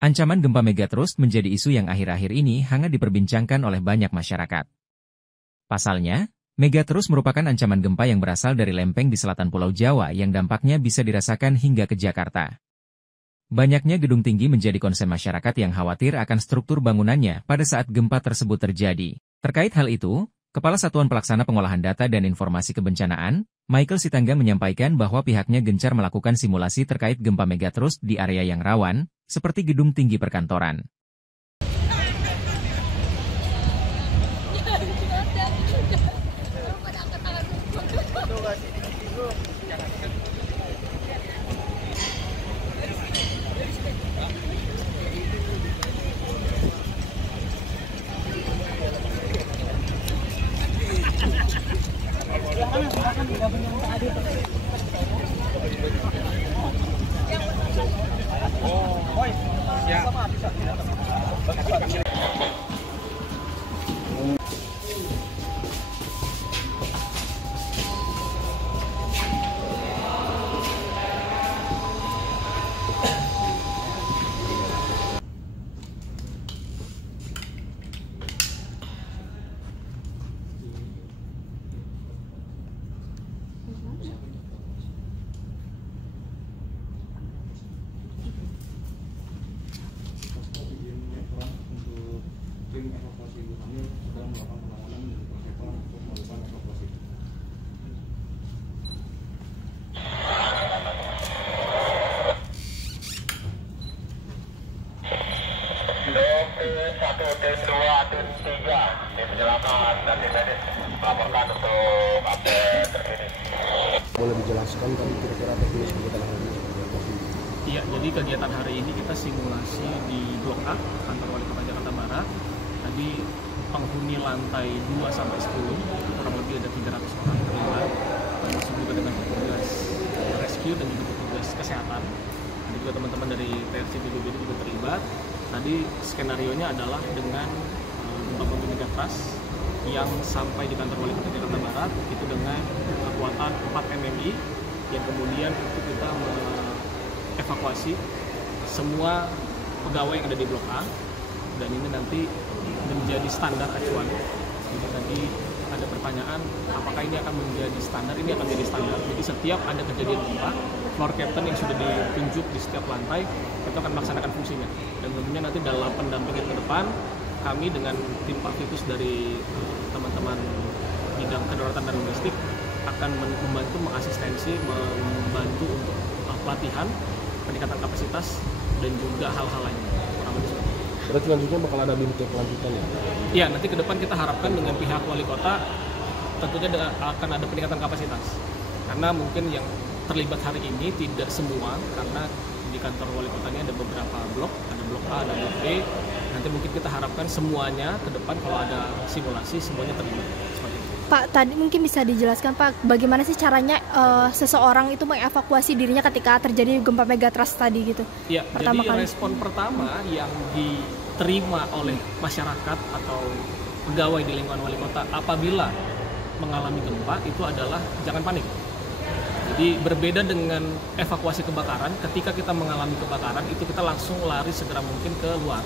Ancaman gempa megatrust menjadi isu yang akhir-akhir ini hangat diperbincangkan oleh banyak masyarakat. Pasalnya, megatrust merupakan ancaman gempa yang berasal dari lempeng di selatan Pulau Jawa yang dampaknya bisa dirasakan hingga ke Jakarta. Banyaknya gedung tinggi menjadi konsen masyarakat yang khawatir akan struktur bangunannya pada saat gempa tersebut terjadi. Terkait hal itu, Kepala Satuan Pelaksana Pengolahan Data dan Informasi Kebencanaan, Michael Sitangga menyampaikan bahwa pihaknya gencar melakukan simulasi terkait gempa megatrust di area yang rawan, seperti gedung tinggi perkantoran. Tim evakuasi ibu hamil sedang melakukan penanganan dan persiapan untuk melakukan evakuasi. Satu, tim 2, tim 3, tim penyelamat dan tim medis melaporkan untuk update terkini. Boleh dijelaskan tadi kira-kira teknis kegiatan hari ini? Iya, jadi kegiatan hari ini kita simulasi di Blok A, kantor Wali Kota Jakarta Barat. Tadi penghuni lantai 2 sampai 10, kurang lebih ada 300 orang terlibat, termasuk juga dengan petugas rescue dan juga petugas kesehatan. Ada juga teman-teman dari TRC BPBD juga terlibat. Tadi skenario-nya adalah dengan gempa bumi megatrust yang sampai di kantor Wali Kota Jakarta Barat itu dengan kekuatan 4 MMI yang kemudian itu kita evakuasi semua pegawai yang ada di Blok A, dan ini nanti menjadi standar acuan. Jadi tadi ada pertanyaan apakah ini akan menjadi standar? Ini akan menjadi standar. Jadi setiap ada kejadian gempa, floor captain yang sudah ditunjuk di setiap lantai itu akan melaksanakan fungsinya. Dan tentunya nanti dalam pendampingan ke depan, kami dengan tim Pak Fitus dari teman-teman bidang kedaruratan dan logistik akan membantu mengasistensi, membantu untuk pelatihan, peningkatan kapasitas, dan juga hal-hal lainnya. Kurang lebih seperti itu. Berarti selanjutnya bakal ada bentuk lanjutan ya? Iya, nanti ke depan kita harapkan dengan pihak wali kota tentunya akan ada peningkatan kapasitas. Karena mungkin yang terlibat hari ini tidak semua, karena di kantor wali kota ini ada beberapa blok, ada blok A, ada blok B. Nanti mungkin kita harapkan semuanya ke depan kalau ada simulasi semuanya terlibat. Seperti itu. Pak, tadi mungkin bisa dijelaskan Pak, bagaimana sih caranya seseorang itu mengevakuasi dirinya ketika terjadi gempa megatrust tadi gitu? Iya, jadi respon pertama yang diterima oleh masyarakat atau pegawai di lingkungan wali kota apabila mengalami gempa itu adalah jangan panik. Jadi berbeda dengan evakuasi kebakaran, ketika kita mengalami kebakaran itu kita langsung lari segera mungkin ke luar.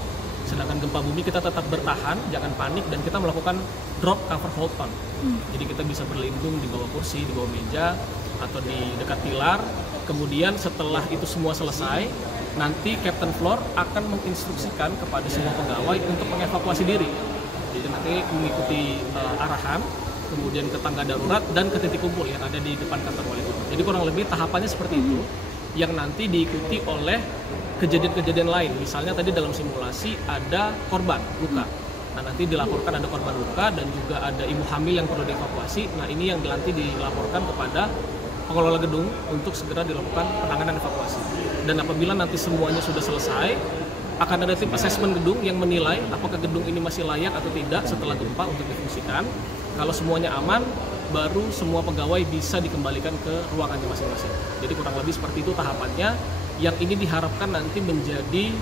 Sedangkan gempa bumi kita tetap bertahan, jangan panik, dan kita melakukan drop, cover, hold on. Jadi kita bisa berlindung di bawah kursi, di bawah meja, atau di dekat pilar. Kemudian setelah itu semua selesai, nanti Captain Floor akan menginstruksikan kepada semua pegawai untuk mengevakuasi diri. Jadi nanti mengikuti arahan, kemudian ke tangga darurat dan ke titik kumpul yang ada di depan kantor wali kota. Jadi kurang lebih tahapannya seperti itu, yang nanti diikuti oleh kejadian-kejadian lain. Misalnya tadi dalam simulasi ada korban luka. Nah nanti dilaporkan ada korban luka dan juga ada ibu hamil yang perlu dievakuasi. Nah ini yang nanti dilaporkan kepada pengelola gedung untuk segera dilakukan penanganan evakuasi. Dan apabila nanti semuanya sudah selesai, akan ada tim asesmen gedung yang menilai apakah gedung ini masih layak atau tidak setelah gempa untuk difungsikan. Kalau semuanya aman, baru semua pegawai bisa dikembalikan ke ruangannya masing-masing. Jadi kurang lebih seperti itu tahapannya, yang ini diharapkan nanti menjadi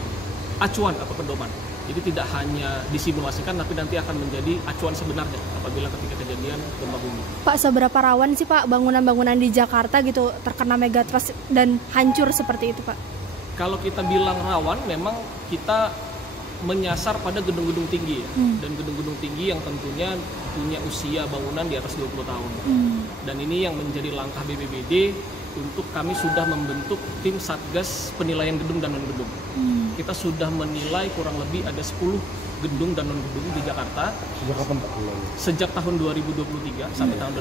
acuan atau pedoman. Jadi tidak hanya disimulasikan, tapi nanti akan menjadi acuan sebenarnya apabila ketika kejadian gempa bumi. Pak, seberapa rawan sih Pak bangunan-bangunan di Jakarta gitu terkena megatrust dan hancur seperti itu Pak? Kalau kita bilang rawan, memang kita menyasar pada gedung-gedung tinggi ya. Dan gedung-gedung tinggi yang tentunya punya usia bangunan di atas 20 tahun. Dan ini yang menjadi langkah BPBD untuk kami sudah membentuk tim Satgas Penilaian Gedung dan Non-Gedung. Kita sudah menilai kurang lebih ada 10 gedung dan non-gedung di Jakarta. Sejak kapan Pak? Sejak tahun 2023 sampai tahun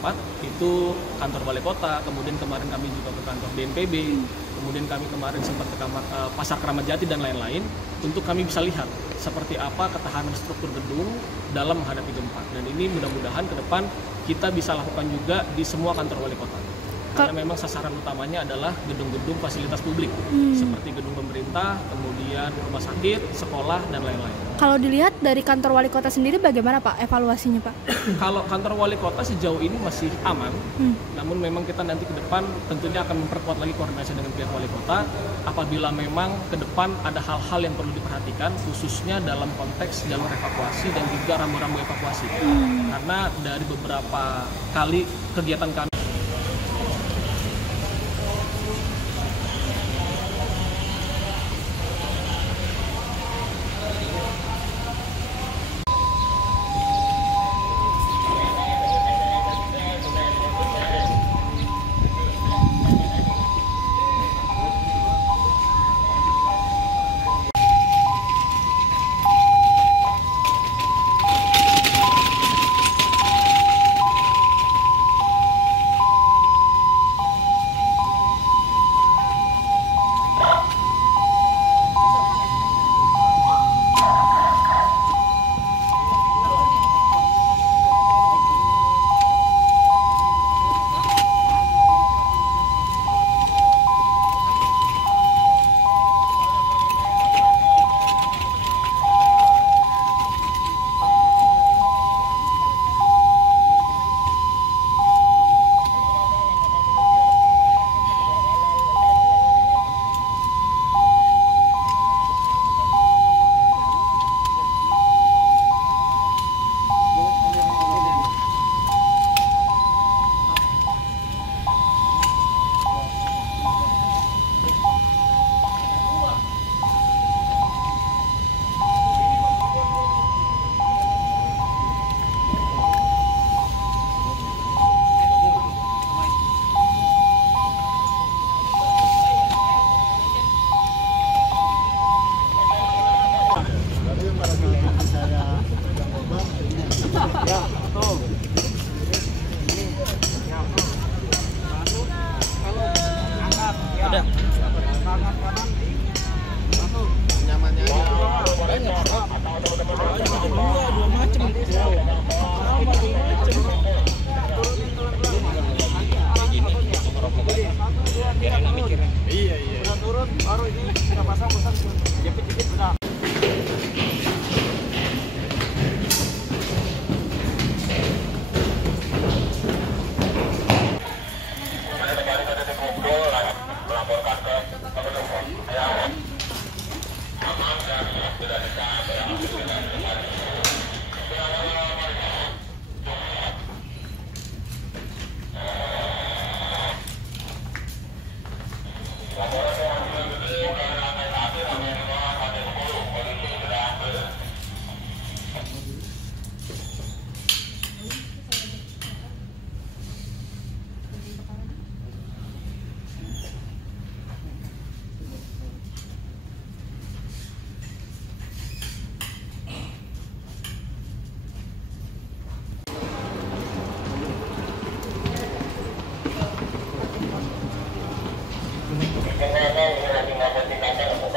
2024 itu kantor Balai Kota, kemudian kemarin kami juga ke kantor BNPB, kemudian kami kemarin sempat ke Pasar Kramat Jati dan lain-lain untuk kami bisa lihat seperti apa ketahanan struktur gedung dalam menghadapi gempa. Dan ini mudah-mudahan ke depan kita bisa lakukan juga di semua kantor Wali Kota. Karena memang sasaran utamanya adalah gedung-gedung fasilitas publik seperti gedung pemerintah, kemudian rumah sakit, sekolah, dan lain-lain. Kalau dilihat dari kantor wali kota sendiri bagaimana Pak evaluasinya Pak? Kalau kantor wali kota sejauh ini masih aman, namun memang kita nanti ke depan tentunya akan memperkuat lagi koordinasi dengan pihak wali kota apabila memang ke depan ada hal-hal yang perlu diperhatikan khususnya dalam konteks jalur evakuasi dan juga rambu-rambu evakuasi. Karena dari beberapa kali kegiatan kami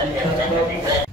Dengan yang tinggal